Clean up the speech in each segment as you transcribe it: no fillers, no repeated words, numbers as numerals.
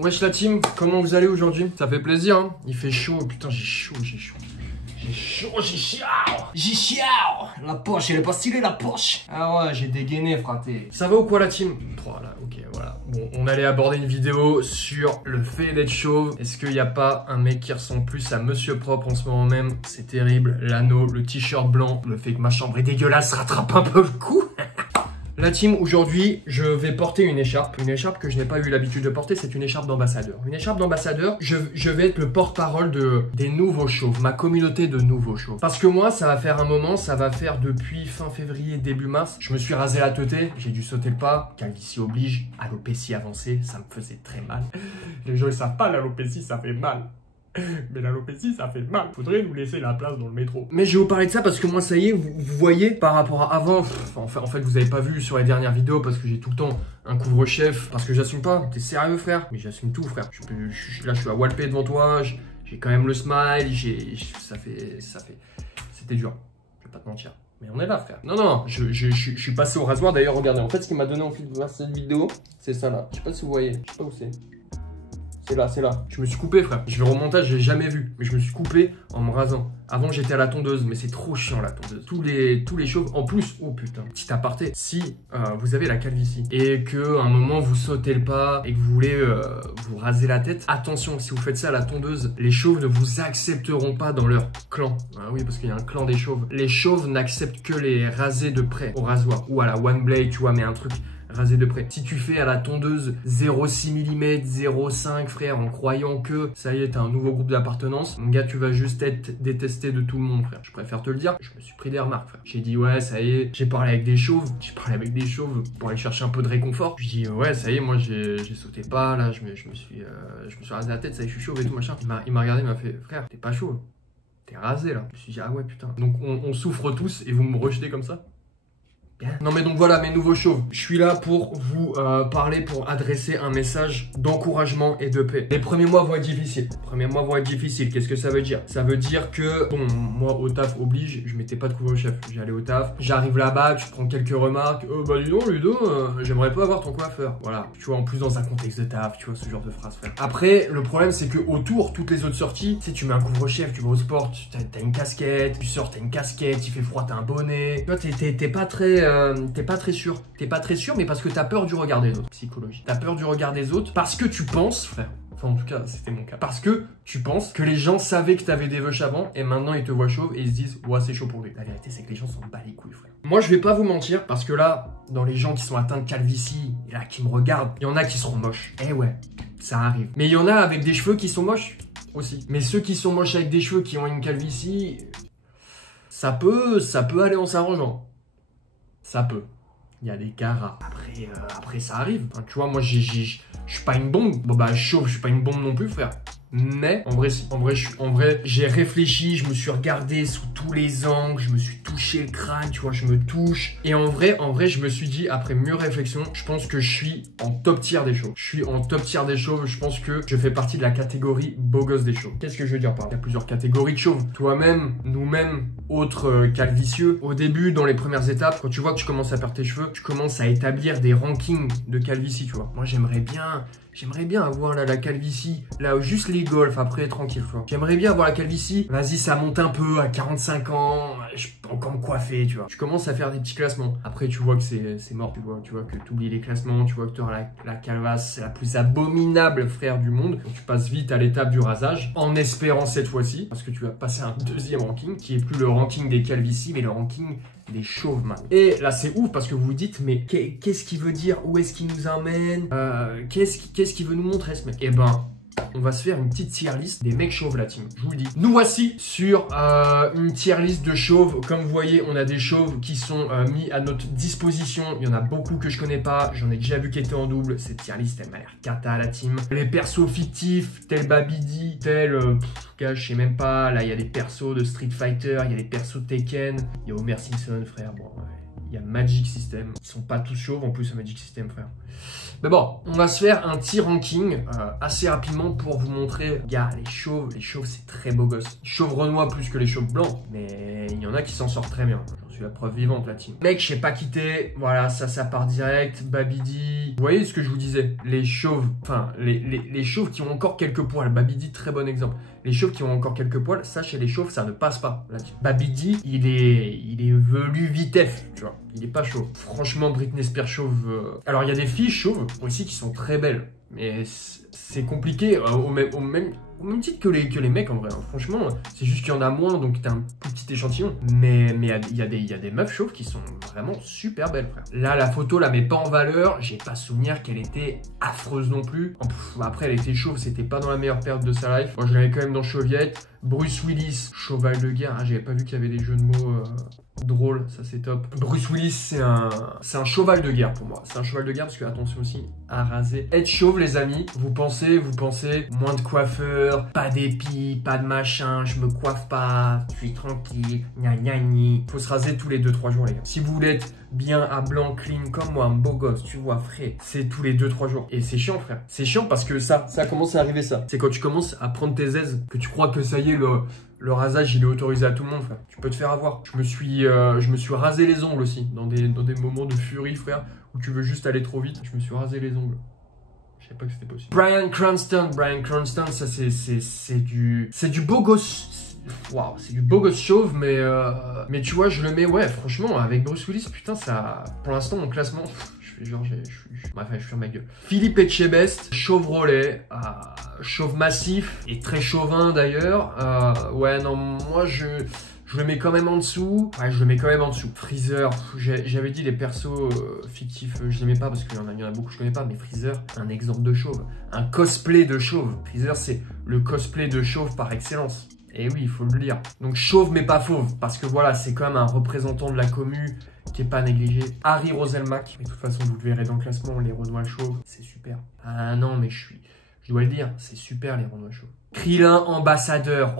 Wesh la team, comment vous allez aujourd'hui? Ça fait plaisir hein. Il fait chaud, putain j'ai chaud. J'ai chaud. La poche, elle est pas stylée la poche. Ah ouais, j'ai dégainé fraté. Ça va ou quoi la team? Voilà, ok, voilà. Bon, on allait aborder une vidéo sur le fait d'être chauve. Est-ce qu'il n'y a pas un mec qui ressemble plus à Monsieur Propre en ce moment même? C'est terrible, l'anneau, le t-shirt blanc, le fait que ma chambre est dégueulasse rattrape un peu le coup. La team, aujourd'hui, je vais porter une écharpe que je n'ai pas eu l'habitude de porter, c'est une écharpe d'ambassadeur. Une écharpe d'ambassadeur, je vais être le porte-parole des nouveaux chauves, ma communauté de nouveaux chauves. Parce que moi, ça va faire un moment, ça va faire depuis fin février, début mars, je me suis rasé la teuté, j'ai dû sauter le pas, calvitie oblige, alopécie avancée, ça me faisait très mal. Les gens, ils savent pas, l'alopécie, ça fait mal. Mais l'alopécie, ça fait mal. Faudrait nous laisser la place dans le métro. Mais je vais vous parler de ça parce que moi, ça y est, vous voyez, par rapport à avant, en fait, vous avez pas vu sur les dernières vidéos parce que j'ai tout le temps un couvre-chef. Parce que j'assume pas. T'es sérieux, frère? Mais j'assume tout, frère. Là, je suis à Walpé devant toi. J'ai quand même le smile. Ça fait. C'était dur. Je vais pas te mentir. Mais on est là, frère. Non, je suis passé au rasoir. D'ailleurs, regardez. En fait, ce qui m'a donné envie de voir cette vidéo, c'est ça là. Je sais pas si vous voyez. Je sais pas où c'est. C'est là. Je me suis coupé, frère. Je vais au remontage, j'ai jamais vu. Mais je me suis coupé en me rasant. Avant, j'étais à la tondeuse, mais c'est trop chiant, la tondeuse. Tous les chauves, en plus, oh putain, petit aparté, si vous avez la calvitie et que à un moment, vous sautez le pas et que vous voulez vous raser la tête, attention, si vous faites ça à la tondeuse, les chauves ne vous accepteront pas dans leur clan. Ah oui, parce qu'il y a un clan des chauves. Les chauves n'acceptent que les rasés de près au rasoir ou à la one blade, tu vois, mais un truc rasé de près. Si tu fais à la tondeuse 0,6 mm, 0,5 frère, en croyant que ça y est, t'as un nouveau groupe d'appartenance, mon gars, tu vas juste être détesté de tout le monde, frère. Je préfère te le dire, je me suis pris des remarques, frère. J'ai dit, ouais, ça y est, j'ai parlé avec des chauves pour aller chercher un peu de réconfort. Je dis, ouais, ça y est, moi, j'ai sauté pas, là, je me suis rasé la tête, ça y est, je suis chauve et tout, machin. Il m'a regardé, il m'a fait, frère, t'es pas chauve, t'es rasé, là. Je me suis dit, ah ouais, putain. Donc, on souffre tous et vous me rejetez comme ça? Non mais donc voilà mes nouveaux chauves, je suis là pour vous parler, pour adresser un message d'encouragement et de paix. Les premiers mois vont être difficiles. Qu'est-ce que ça veut dire? Ça veut dire que, bon, moi au taf oblige, je mettais pas de couvre-chef. J'allais au taf, j'arrive là-bas, tu prends quelques remarques. Bah dis donc Ludo, j'aimerais pas avoir ton coiffeur. Voilà, tu vois, en plus dans un contexte de taf, tu vois ce genre de phrase, frère. Après, le problème c'est que autour, toutes les autres sorties, tu sais, tu mets un couvre-chef, tu vas au sport, t'as une casquette, tu sors, t'as une casquette, il fait froid, t'as un bonnet. Tu vois, t'es pas très sûr. T'es pas très sûr, mais parce que t'as peur du regard des autres. Psychologie. T'as peur du regard des autres parce que tu penses, frère. Enfin, en tout cas, c'était mon cas. Parce que tu penses que les gens savaient que t'avais des veuches avant et maintenant ils te voient chauve et ils se disent, ouais, c'est chaud pour lui. La vérité, c'est que les gens s'en battent les couilles, frère. Moi, je vais pas vous mentir parce que là, dans les gens qui sont atteints de calvitie et là, qui me regardent, il y en a qui seront moches. Eh ouais, ça arrive. Mais il y en a avec des cheveux qui sont moches aussi. Mais ceux qui sont moches avec des cheveux qui ont une calvitie, ça peut aller en s'arrangeant. Ça peut. Il y a des cas rares. Après ça arrive. Enfin, tu vois, moi, je suis pas une bombe. Bon, bah, chauve, je suis pas une bombe non plus, frère. Mais, en vrai, si. En vrai, j'ai réfléchi, je me suis regardé sous tous les angles, je me suis touché le crâne, tu vois, je me touche. Et en vrai, je me suis dit, après mûre réflexion, je pense que je suis en top tier des chauves. Je pense que je fais partie de la catégorie beau gosse des chauves. Qu'est-ce que je veux dire par là? Il y a plusieurs catégories de chauves. Toi-même, nous-mêmes, autres calvicieux. Au début, dans les premières étapes, quand tu vois que tu commences à perdre tes cheveux, tu commences à établir des rankings de calvitie, tu vois. Moi, j'aimerais bien avoir là, la calvitie, là juste les golfs, après tranquille, tu vois. J'aimerais bien avoir la calvitie, vas-y ça monte un peu à 45 ans, je peux encore me coiffer, tu vois. Tu commences à faire des petits classements. Après tu vois que c'est mort, tu vois que tu oublies les classements, tu vois que tu auras la calvasse la plus abominable, frère, du monde. Donc tu passes vite à l'étape du rasage, en espérant cette fois-ci, parce que tu vas passer un deuxième ranking, qui est plus le ranking des calvities, mais le ranking des chauves, man. Et là, c'est ouf parce que vous vous dites, mais qu'est-ce qu'il veut dire? Où est-ce qu'il nous emmène? Qu'est-ce qu'il veut nous montrer, ce mec? Eh ben, on va se faire une petite tier list des mecs chauves, la team. Je vous le dis. Nous voici sur une tier list de chauves. Comme vous voyez, on a des chauves qui sont mis à notre disposition. Il y en a beaucoup que je connais pas. J'en ai déjà vu qui étaient en double. Cette tier list, elle m'a l'air cata, la team. Les persos fictifs, tel Babidi, tel... gars, je sais même pas. Là, il y a des persos de Street Fighter. Il y a des persos de Tekken. Il y a Homer Simpson, frère. Bon, ouais. il y a Magic System. Ils sont pas tous chauves en plus à Magic System, frère. Mais bon, on va se faire un petit ranking assez rapidement pour vous montrer. Gars, les chauves c'est très beau gosse. Chauve renois plus que les chauves blancs, mais il y en a qui s'en sortent très bien. J'en suis la preuve vivante, la team. Mec, je sais pas quitter. Voilà, ça part direct. Babidi. Vous voyez ce que je vous disais? Les chauves, enfin, les chauves qui ont encore quelques poils. Babidi, très bon exemple. Les chauves qui ont encore quelques poils, ça chez les chauves, ça ne passe pas. Là, Babidi, il est velu vitef, tu vois. Il est pas chauve. Franchement, Britney Spears chauve. Alors, il y a des filles chauves aussi qui sont très belles, mais c'est compliqué au même titre que les mecs en vrai. Hein. Franchement, c'est juste qu'il y en a moins, donc t'as un petit échantillon. Mais il y a des meufs chauves qui sont vraiment super belles, frère. Là, la photo la met pas en valeur. J'ai pas souvenir qu'elle était affreuse non plus. Après, elle était chauve, c'était pas dans la meilleure période de sa life. Moi, je l'avais quand même dans Chauviette. Bruce Willis, cheval de guerre. Ah, j'avais pas vu qu'il y avait des jeux de mots drôles, ça c'est top. Bruce Willis, c'est un cheval de guerre pour moi. C'est un cheval de guerre parce que, attention aussi, à raser. Être chauve, les amis, vous pensez, moins de coiffeur, pas d'épi, pas de machin, je me coiffe pas, je suis tranquille, gna gna gni. Faut se raser tous les 2-3 jours, les gars. Si vous voulez être bien à blanc, clean, comme moi, un beau gosse, tu vois, frais, c'est tous les 2-3 jours. Et c'est chiant, frère. C'est chiant parce que ça commence à arriver, ça. C'est quand tu commences à prendre tes aises, que tu crois que ça y est, le rasage, il est autorisé à tout le monde, frère. Tu peux te faire avoir. Je me suis rasé les ongles aussi, dans des moments de furie, frère, où tu veux juste aller trop vite. Je me suis rasé les ongles. Je savais pas que c'était possible. Bryan Cranston, ça c'est du beau gosse. Waouh, c'est du beau gosse chauve, mais tu vois, je le mets, ouais, franchement, avec Bruce Willis, putain, ça, pour l'instant, mon classement, genre, je ferme ma gueule. Philippe Etchebest, Chevrolet, chauve massif et très chauvin d'ailleurs. Ouais, non, moi je le mets quand même en dessous. Ouais, je le mets quand même en dessous. Freezer, j'avais dit les persos fictifs, je les mets pas parce qu'il y en a beaucoup que je connais pas, mais Freezer, un exemple de chauve. Un cosplay de chauve. Freezer, c'est le cosplay de chauve par excellence. Et oui, il faut le dire. Donc chauve mais pas fauve, parce que voilà, c'est quand même un représentant de la commu qui est pas négligé. Harry Roselmack, mais de toute façon, vous le verrez dans le classement, les Renois chauves, c'est super. Ah non, mais je dois le dire, c'est super les Renois chauves. Krillin, ambassadeur.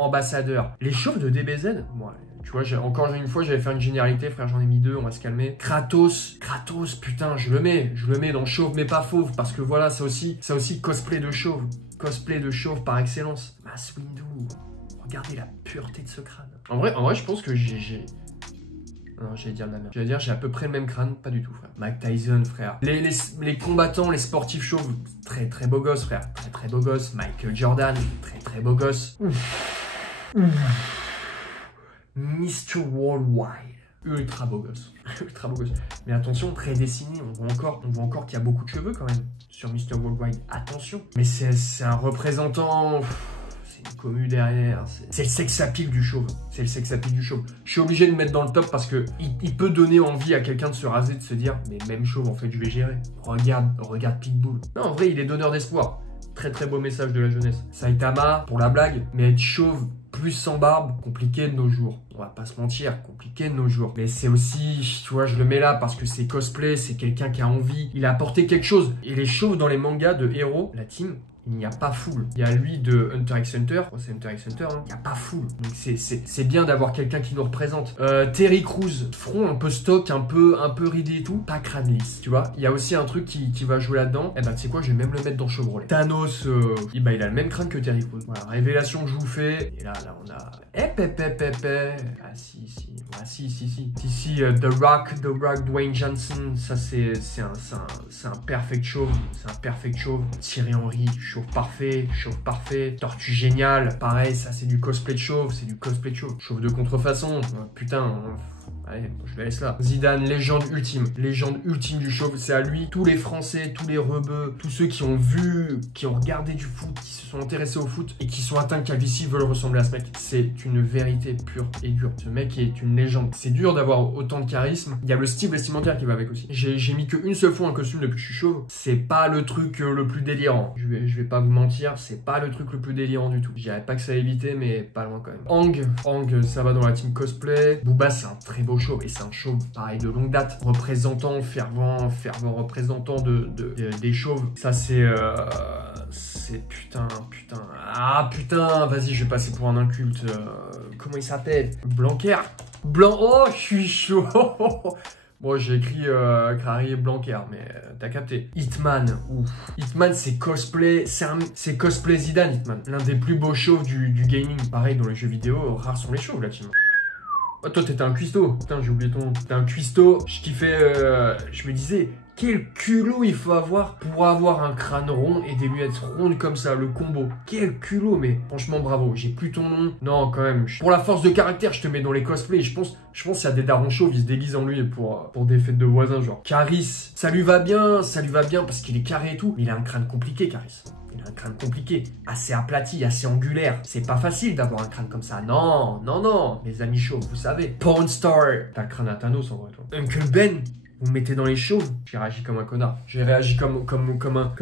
Les chauves de DBZ, moi, tu vois, encore une fois, j'avais fait une généralité, frère, j'en ai mis 2, on va se calmer. Kratos, putain, je le mets dans chauve mais pas fauve, parce que voilà, ça aussi, cosplay de chauve par excellence. Mace Windu. Regardez la pureté de ce crâne. En vrai, je pense que j'ai... Non, j'allais dire de la merde. J'allais dire, j'ai à peu près le même crâne. Pas du tout, frère. Mike Tyson, frère. Les combattants, les sportifs chauves, très, très beau gosse, frère. Très, très beau gosse. Michael Jordan, très, très beau gosse. Mr. Worldwide. Ultra beau gosse. Ultra beau gosse. Mais attention, très dessiné. On voit encore qu'il y a beaucoup de cheveux, quand même, sur Mr. Worldwide. Attention. Mais c'est un représentant... une commu derrière, c'est le sex appeal du chauve. C'est le sex appeal du chauve. Je suis obligé de le mettre dans le top parce que il peut donner envie à quelqu'un de se raser, de se dire, mais même chauve, en fait, je vais gérer. Regarde Pitbull. Non, en vrai, il est donneur d'espoir. Très très beau message de la jeunesse. Saitama, pour la blague, mais être chauve plus sans barbe, compliqué de nos jours. On va pas se mentir, compliqué de nos jours. Mais c'est aussi, tu vois, je le mets là parce que c'est cosplay, c'est quelqu'un qui a envie, il a apporté quelque chose. Et les chauves dans les mangas de héros, la team, il n'y a pas full. Il y a lui de Hunter x Hunter. Oh, c'est Hunter x Hunter, hein. Il n'y a pas full. Donc c'est bien d'avoir quelqu'un qui nous représente. Terry Crews, front un peu stock, un peu ridé et tout. Pas crâne lisse, tu vois. Il y a aussi un truc qui va jouer là-dedans. Eh ben, tu sais quoi, je vais même le mettre dans Chevrolet. Thanos, il a le même crâne que Terry Crews. Voilà, révélation que je vous fais. Et là, on a... Ah si. The Rock, Dwayne Johnson. Ça, c'est un perfect chauve. C'est un perfect chauve. Thierry Henry, chauve parfait. Tortue géniale, pareil, ça c'est du cosplay de chauve, Chauve de contrefaçon, putain, allez, je le laisse là. Zidane, légende ultime du chauve, c'est à lui. Tous les Français, tous les rebeux, tous ceux qui ont regardé du foot, qui se sont intéressés au foot et qui sont atteints de calvitie veulent ressembler à ce mec. C'est une vérité pure et dure. Ce mec est une légende. C'est dur d'avoir autant de charisme. Il y a le style vestimentaire qui va avec aussi. J'ai mis qu'une seule fois un costume depuis que je suis chauve. C'est pas le truc le plus délirant. Je vais pas vous mentir, c'est pas le truc le plus délirant du tout. Je dirais pas que ça a évité, mais pas loin quand même. Hang, ça va dans la team cosplay. Booba, c'est un très beau chauve et c'est un chauve pareil de longue date. Fervent représentant des chauves. Ça c'est putain. Ah putain, vas-y, je vais passer pour un inculte. Comment il s'appelle? Blanquer. Oh, je suis chaud. Bon, j'ai écrit Carré Blanquer, mais t'as capté. Hitman, ouf. Hitman, c'est cosplay, c'est cosplay Zidane, Hitman. L'un des plus beaux chauves du gaming. Pareil, dans les jeux vidéo, rares sont les chauves, là, team. Oh, toi, t'étais un cuistot. Putain, j'ai oublié ton nom. T'étais un cuistot. Je kiffais, je me disais, quel culot il faut avoir pour avoir un crâne rond et des lunettes rondes comme ça, le combo. Quel culot, mais franchement, bravo. J'ai plus ton nom. Non, quand même. Pour la force de caractère, je te mets dans les cosplays. Je pense qu'il y a des darons chauves, ils se déguisent en lui pour des fêtes de voisins, genre. Caris, ça lui va bien parce qu'il est carré et tout. Mais il a un crâne compliqué, Caris. Il a un crâne compliqué, assez aplati, assez angulaire. C'est pas facile d'avoir un crâne comme ça. Non, non, non, mes amis chauves, vous savez. Pawn Star. T'as le crâne à Thanos en vrai, toi. Uncle Ben, vous me mettez dans les chauves. J'ai réagi comme un connard. J'ai réagi comme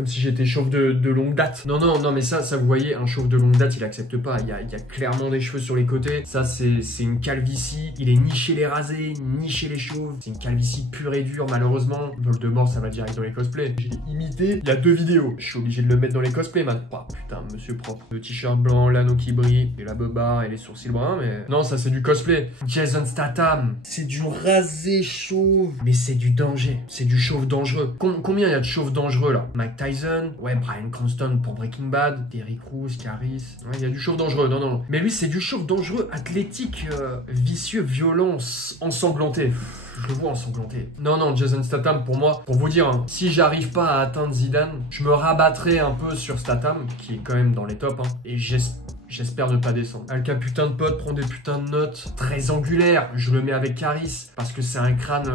si j'étais chauve de longue date. Non, non, non, mais ça, vous voyez, un chauve de longue date, il accepte pas. Il y a clairement des cheveux sur les côtés. Ça, c'est une calvitie. Il est ni chez les rasés, ni chez les chauves. C'est une calvitie pure et dure, malheureusement. Voldemort, ça va direct dans les cosplays. J'ai imité. Il y a 2 vidéos. Je suis obligé de le mettre dans les cosplays, man. Oh, putain, monsieur propre. Le t-shirt blanc, l'anneau qui brille, et la beubare et les sourcils bruns, mais... Non, ça, c'est du cosplay. Jason Statham. C'est du rasé chauve. Mais c'est du danger, c'est du chauve dangereux. Combien il y a de chauves dangereux là? Mike Tyson, ouais, Bryan Cranston pour Breaking Bad, Derrick Rose, Caris, ouais, il y a du chauve dangereux, non, non, non. Mais lui, c'est du chauve dangereux, athlétique, vicieux, violent, ensanglanté. Je le vois ensanglanté. Non, non, Jason Statham, pour moi, pour vous dire, hein, si j'arrive pas à atteindre Zidane, je me rabattrai un peu sur Statham, qui est quand même dans les tops, hein, et j'espère ne pas descendre. Avec un putain de pote, prend des putains de notes. Très angulaire. Je le mets avec Caris. Parce que c'est un crâne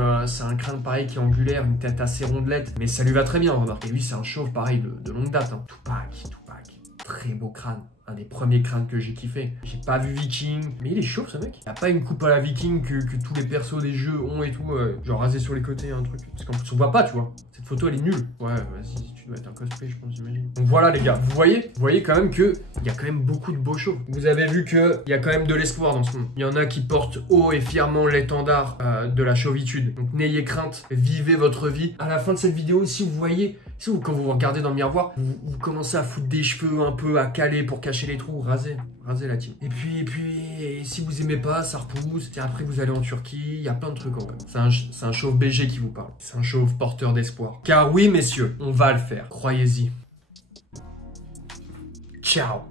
pareil qui est angulaire. Une tête assez rondelette. Mais ça lui va très bien, remarque. Et lui, c'est un chauve pareil de longue date. Hein. Tupac. Très beau crâne. Un des premiers crânes que j'ai kiffé. J'ai pas vu Viking. Mais il est chauve, ce mec. Il a pas une coupe à la Viking que tous les persos des jeux ont et tout. Genre rasé sur les côtés, un truc. Parce qu'en plus, on voit pas, tu vois. Cette photo, elle est nulle. Ouais, vas-y, tu dois être un cosplay, je pense, j'imagine. Donc voilà, les gars. Vous voyez quand même que il y a quand même beaucoup de beaux chauves. Vous avez vu qu'il y a quand même de l'espoir dans ce monde. Il y en a qui portent haut et fièrement l'étendard de la chauvitude. Donc n'ayez crainte. Vivez votre vie. À la fin de cette vidéo, si vous voyez... quand vous vous regardez dans le miroir, vous commencez à foutre des cheveux un peu à caler pour cacher les trous, rasez la team. Et puis, si vous aimez pas, ça repousse. Et après, vous allez en Turquie, il y a plein de trucs en vrai. C'est un chauve BG qui vous parle. C'est un chauve porteur d'espoir. Car oui, messieurs, on va le faire. Croyez-y. Ciao.